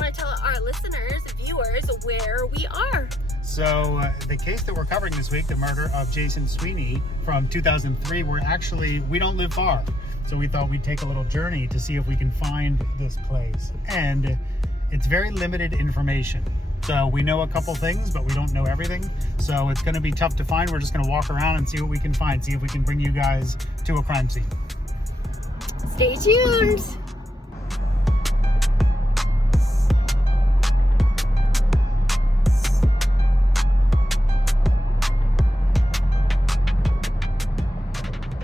want to tell our listeners, viewers, where we are? So the case that we're covering this week, the murder of Jason Sweeney from 2003, we don't live far. So we thought we'd take a little journey to see if we can find this place. And it's very limited information. So we know a couple things, but we don't know everything. So it's going to be tough to find. We're just going to walk around and see what we can find. See if we can bring you guys to a crime scene. Stay tuned.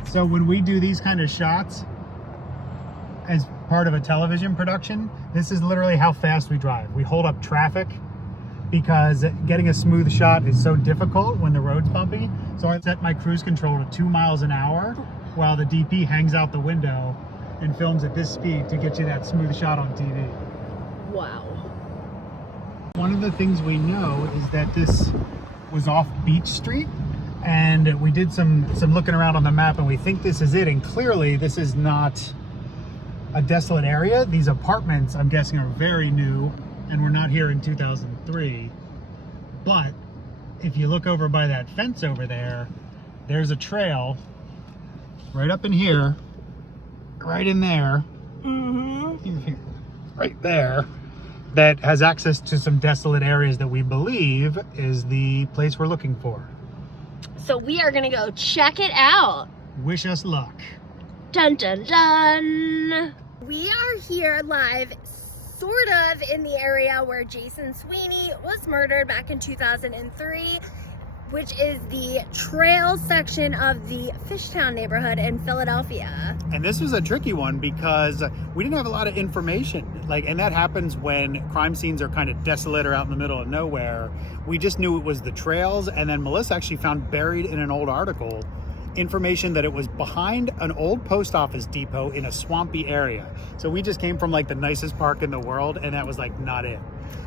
So when we do these kind of shots as part of a television production, this is literally how fast we drive. We hold up traffic because getting a smooth shot is so difficult when the road's bumpy. So I set my cruise control to 2 miles an hour while the DP hangs out the window and films at this speed to get you that smooth shot on TV. Wow. One of the things we know is that this was off Beach Street. And we did some looking around on the map, and we think this is it. And clearly, this is not a desolate area. These apartments, I'm guessing, are very new, and we're not here in 2003. But if you look over by that fence over there, there's a trail right up in here, right in there, right there, that has access to some desolate areas that we believe is the place we're looking for. So we are gonna go check it out. Wish us luck. Dun dun dun. We are here live, sort of in the area where Jason Sweeney was murdered back in 2003, which is the trail section of the FISHTOWN neighborhood in Philadelphia. And this was a tricky one because we didn't have a lot of information. And that happens when crime scenes are kind of desolate or out in the middle of nowhere. We just knew it was the trails, and then Melissa actually found buried in an old article information that it was behind an old post office depot in a swampy area. So we just came from the nicest park in the world, and that was not it.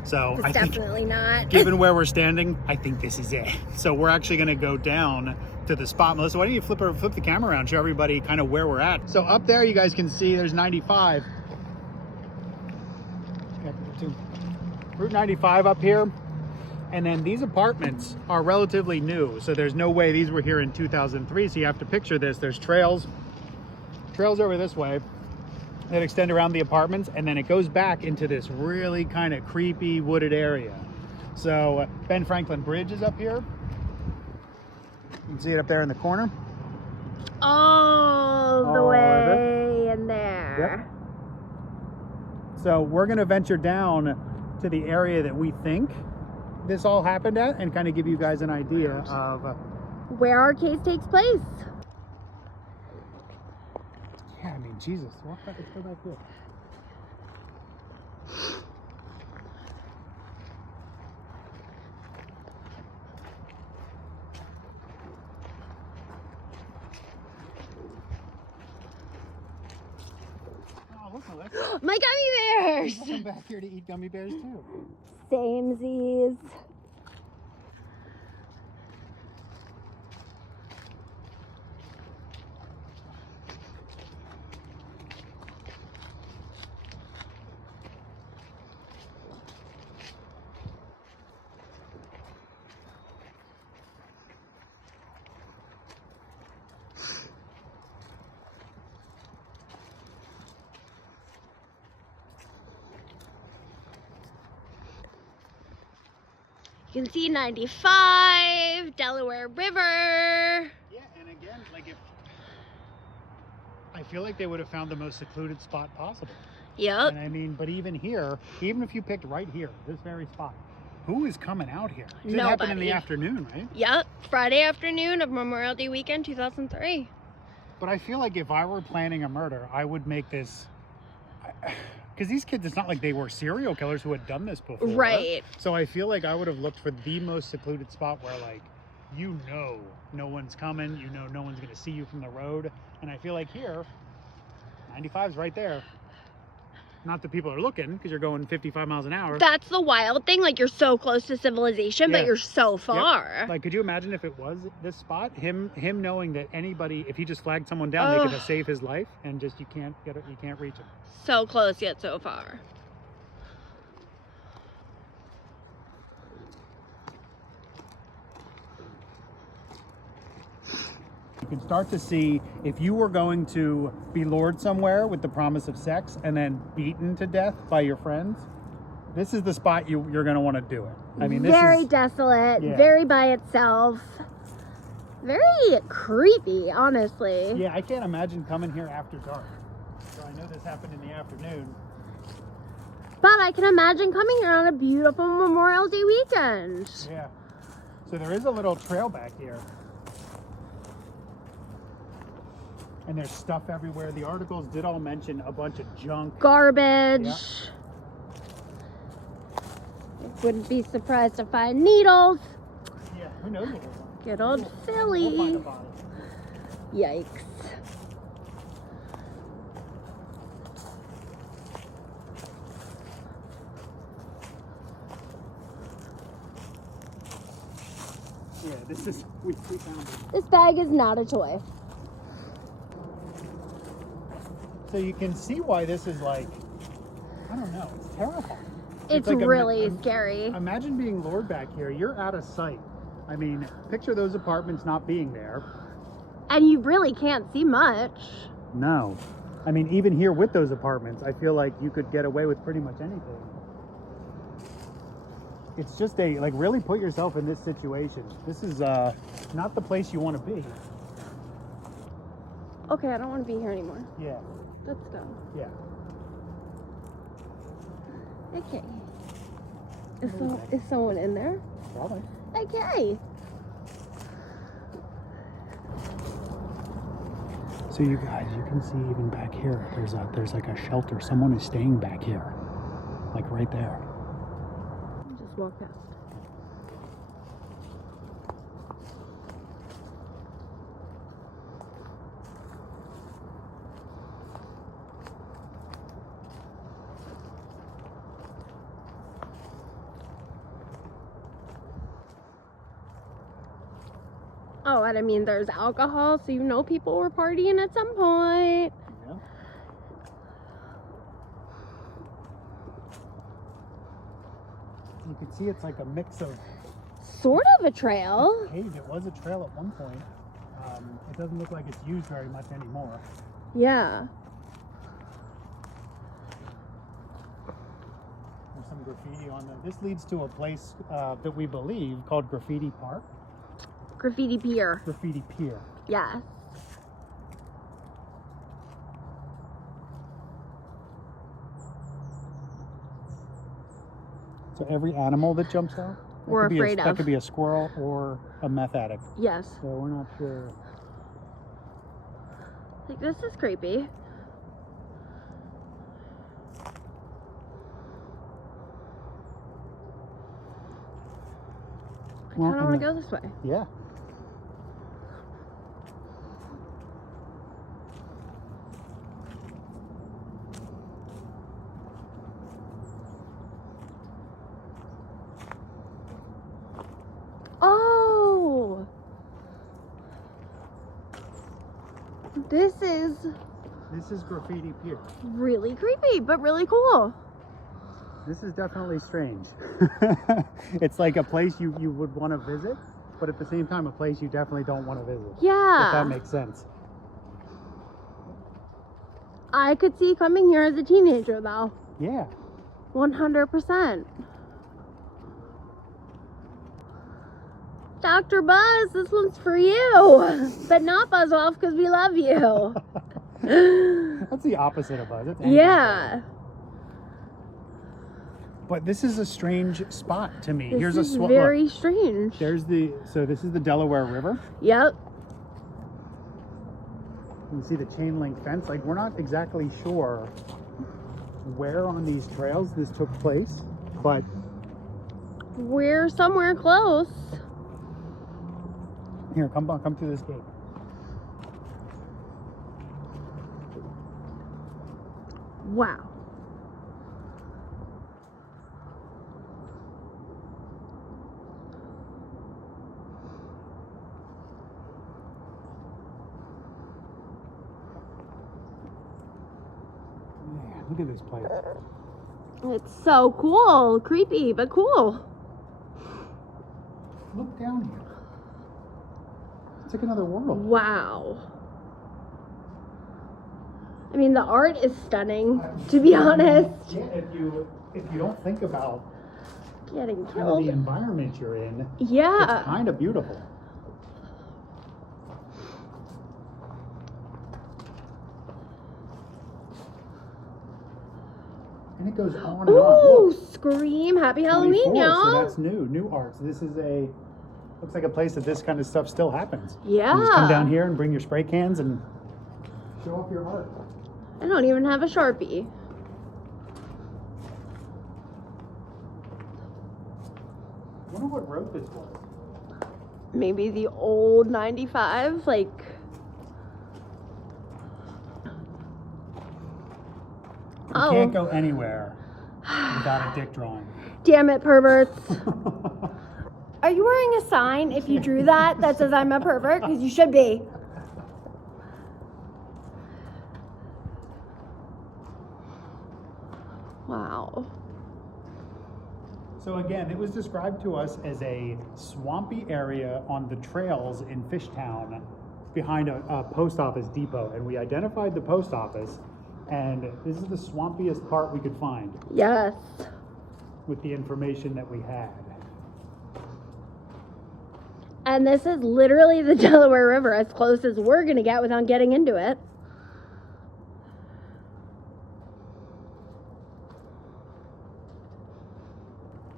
So It's I definitely think, not. given where we're standing, I think this is it. So we're actually going to go down to the spot. Melissa, why don't you flip the camera around, show everybody kind of where we're at. So up there, you guys can see there's 95. Route 95 up here. And then these apartments are relatively new. So there's no way these were here in 2003. So you have to picture this. There's trails over this way that extend around the apartments, and then it goes back into this really kind of creepy wooded area. So Ben Franklin Bridge is up here. You can see it up there in the corner. All the way in there. Yep. So we're gonna venture down to the area that we think this all happened at and kind of give you guys an idea of where our case takes place. Yeah, I mean, Jesus, walk back, let's go back here. Oh, look, Melissa. My gummy bears! I'll come back here to eat gummy bears too. Samesies. You can see 95, Delaware River. Yeah, and again, if I feel like they would have found the most secluded spot possible. Yep. And I mean, but even here, even if you picked right here, this very spot, who is coming out here? It happened in the afternoon, right? Yep, Friday afternoon of Memorial Day weekend, 2003. But I feel like if I were planning a murder, I would make this, because these kids, it's not like they were serial killers who had done this before. Right. So I feel like I would have looked for the most secluded spot where no one's coming, no one's going to see you from the road. And I feel like here, 95's right there. Not that people are looking because you're going 55 miles an hour. That's the wild thing. You're so close to civilization, but you're so far. Yep. Could you imagine if it was this spot? Him knowing that anybody, if he just flagged someone down, they could have saved his life, and just you can't reach him. So close yet so far. can start to see if you were going to be lured somewhere with the promise of sex and then beaten to death by your friends. This is the spot you're going to want to do it. I mean, this very is desolate, yeah. very by itself, very creepy, honestly. Yeah, I can't imagine coming here after dark. So I know this happened in the afternoon. But I can imagine coming here on a beautiful Memorial Day weekend. Yeah. So there is a little trail back here. And there's stuff everywhere. The articles did all mention a bunch of junk. Garbage. Yeah. Wouldn't be surprised to find needles. Yeah, who knows what we'll find. Good old Philly. We'll find a bottle. Yikes. Yeah, this is, we found it. This bag is not a toy. So you can see why this is like, I don't know, it's terrifying. It's like really scary. Imagine being lured back here. You're out of sight. I mean, picture those apartments not being there. And you really can't see much. No. I mean, even here with those apartments, I feel like you could get away with pretty much anything. It's just like, really put yourself in this situation. This is not the place you want to be. Okay, I don't want to be here anymore. Yeah. Let's go. Yeah. Okay. Is someone in there? Probably. Okay. So you guys, you can see even back here, there's like a shelter. Someone is staying back here. Like right there. Just walk past. Oh, and I mean, there's alcohol, so you know people were partying at some point. Yeah. You can see it's like a mix of... Sort of a trail. Paved. It was a trail at one point. It doesn't look like it's used very much anymore. Yeah. There's some graffiti on there. This leads to a place that we believe called Graffiti Park. Graffiti pier. Graffiti Pier. Yes. So every animal that jumps out, We're afraid of. That could be a squirrel or a meth addict. Yes. So we're not sure. Like, this is creepy. I kind of want to go this way. Yeah. Oh! This is Graffiti Pier. really creepy, but really cool. This is definitely strange. It's like a place you would want to visit, but at the same time a place you definitely don't want to visit. Yeah. If that makes sense. I could see coming here as a teenager, though. Yeah. 100%. Dr. Buzz, this one's for you. But not Buzz off because we love you. That's the opposite of Buzz. That's angry Yeah. Buzz. But this is a strange spot to me. This Here's is a very look, strange. so this is the Delaware River. Yep. You can see the chain link fence. Like, we're not exactly sure where on these trails this took place, but We're somewhere close. here, come through this gate. Wow. Man, look at this place. It's so cool. Creepy, but cool. Look down here. It's like another world. Wow. I mean, the art is stunning, to be honest. Yeah, if you don't think about Getting kind of killed. the environment you're in, Yeah. it's kind of beautiful. And it goes on and on. Ooh, Look, Scream. Happy Halloween, 24, y'all. so that's new art. So this is looks like a place that this kind of stuff still happens. Yeah. You just come down here and bring your spray cans and show off your art. I don't even have a Sharpie. I wonder what road this was. Maybe the old 95, like... You can't go anywhere without a dick drawing. Damn it, perverts. Are you wearing a sign if you drew that says I'm a pervert? Because you should be. Wow. So again, it was described to us as a swampy area on the trails in Fishtown behind a post office depot. And we identified the post office, and this is the swampiest part we could find Yes. with the information that we had. And this is literally the Delaware River, as close as we're going to get without getting into it.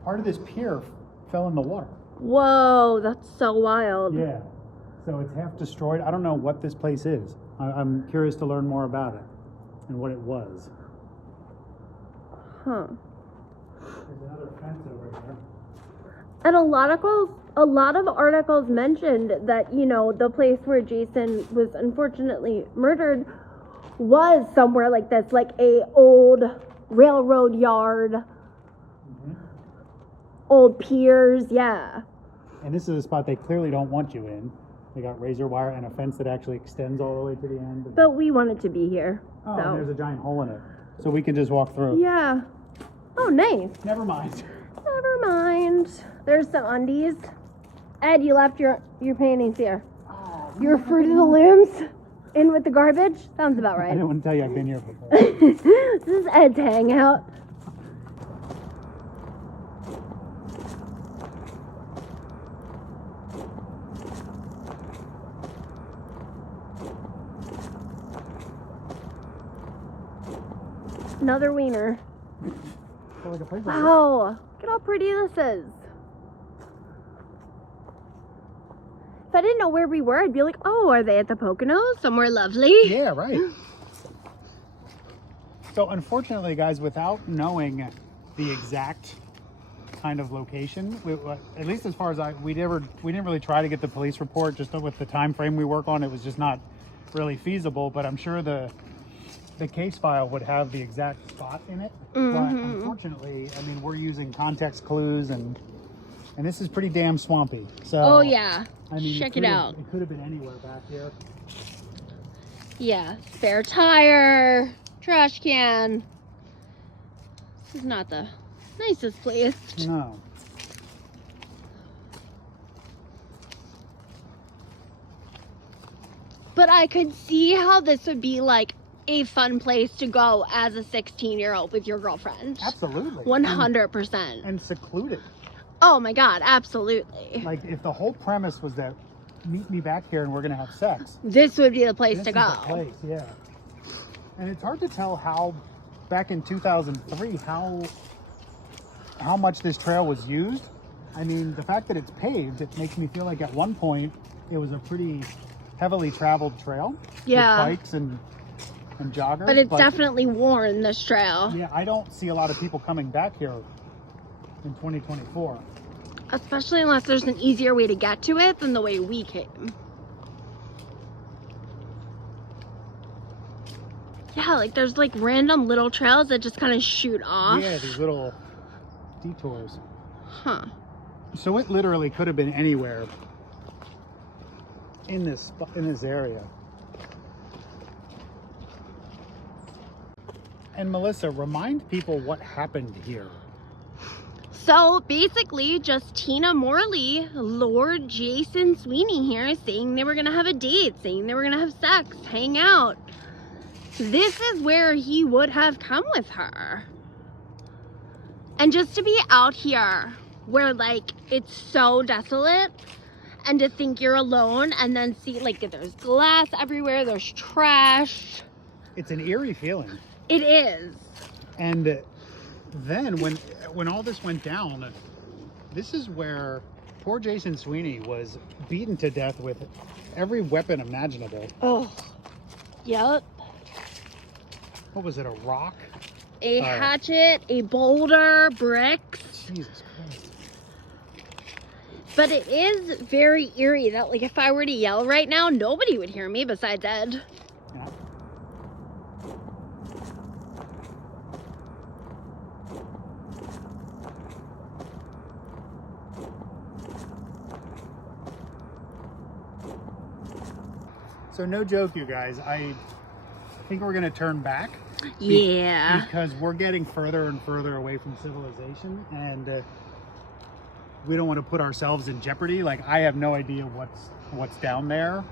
Part of this pier fell in the water. Whoa, that's so wild. Yeah. So it's half destroyed. I don't know what this place is. I'm curious to learn more about it and what it was. Huh. There's another fence over here. And a lot of articles mentioned that, you know, the place where Jason was unfortunately murdered was somewhere like this, like a old railroad yard, old piers, yeah. And this is a spot they clearly don't want you in. They got razor wire and a fence that actually extends all the way to the end. But we wanted to be here. Oh, so. and there's a giant hole in it. So we can just walk through. Yeah. Oh, nice. Never mind. Never mind. There's some undies. Ed, you left your panties here. Oh, Your Fruit of the Looms in with the garbage? Sounds about I right. didn't want to tell you I've been here before. This is Ed's hangout. Another wiener. Like a place Wow. Look at how pretty this is. If I didn't know where we were, I'd be like, oh, are they at the Poconos? Somewhere lovely? Yeah, right. So unfortunately, guys, without knowing the exact kind of location, at least as far as we didn't really try to get the police report. Just with the time frame we work on, it was just not really feasible. But I'm sure the case file would have the exact spot in it. But unfortunately, I mean, we're using context clues, and this is pretty damn swampy. So Oh, yeah. I mean, Check it out. It could have been anywhere back here. Yeah. Spare tire, trash can. This is not the nicest place. No. But I could see how this would be like a fun place to go as a 16-year-old with your girlfriend. Absolutely. 100%. And secluded. Oh my God, absolutely. Like, if the whole premise was that meet me back here and we're gonna have sex, This would be the place this to is go. the place, yeah. And it's hard to tell how, back in 2003, how much this trail was used. I mean, the fact that it's paved, it makes me feel like at one point it was a pretty heavily traveled trail. Yeah. With bikes and joggers. But it's definitely worn, this trail. Yeah, I don't see a lot of people coming back here in 2024. Especially unless there's an easier way to get to it than the way we came. Yeah, like there's like random little trails that just kind of shoot off. Yeah, these little detours. Huh. So it literally could have been anywhere in this area. And Melissa, remind people what happened here. So basically, Justina Morley lured Jason Sweeney here, saying they were gonna have a date, saying they were gonna have sex, hang out. This is where he would have come with her. And just to be out here where like it's so desolate, and to think you're alone, and then see like there's glass everywhere, there's trash. It's an eerie feeling. It is. And then when all this went down, this is where poor Jason Sweeney was beaten to death with every weapon imaginable. Oh, yep. What was it, a rock? A hatchet, a boulder, bricks. Jesus Christ. But it is very eerie that like if I were to yell right now, nobody would hear me besides Ed. Yeah. So no joke, you guys, I think we're gonna turn back. Yeah. Because we're getting further and further away from civilization, and we don't want to put ourselves in jeopardy. Like, I have no idea what's down there,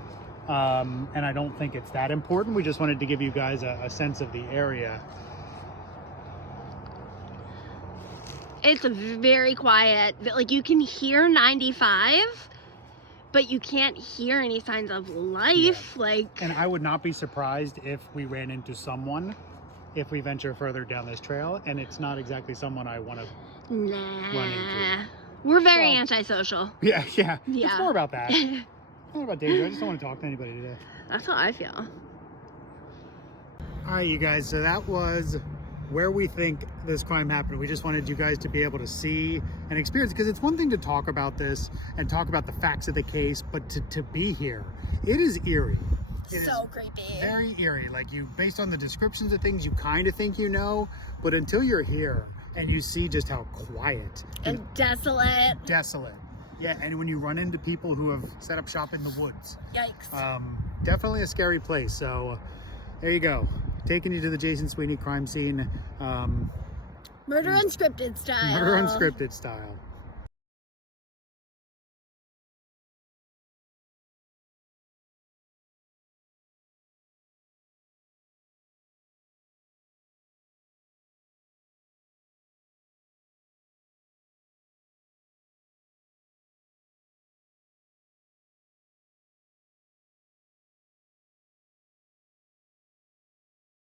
and I don't think it's that important. We just wanted to give you guys a sense of the area. It's very quiet. Like you can hear 95, but you can't hear any signs of life. Yeah. Like, and I would not be surprised if we ran into someone if we venture further down this trail, and it's not exactly someone I want to run into. We're very antisocial. Yeah. It's more about that. It's not about danger. I just don't want to talk to anybody today. That's how I feel. All right, you guys, so that was where we think this crime happened. We just wanted you guys to be able to see and experience, because it's one thing to talk about this and talk about the facts of the case, but to be here, it is eerie. It so creepy. Very eerie. Like, you, based on the descriptions of things, you kind of think you know, but until you're here and you see just how quiet and desolate. Yeah, and when you run into people who have set up shop in the woods. Yikes. Definitely a scary place. So there you go. Taking you to the Jason Sweeney crime scene. Murder Unscripted style. Murder Unscripted style.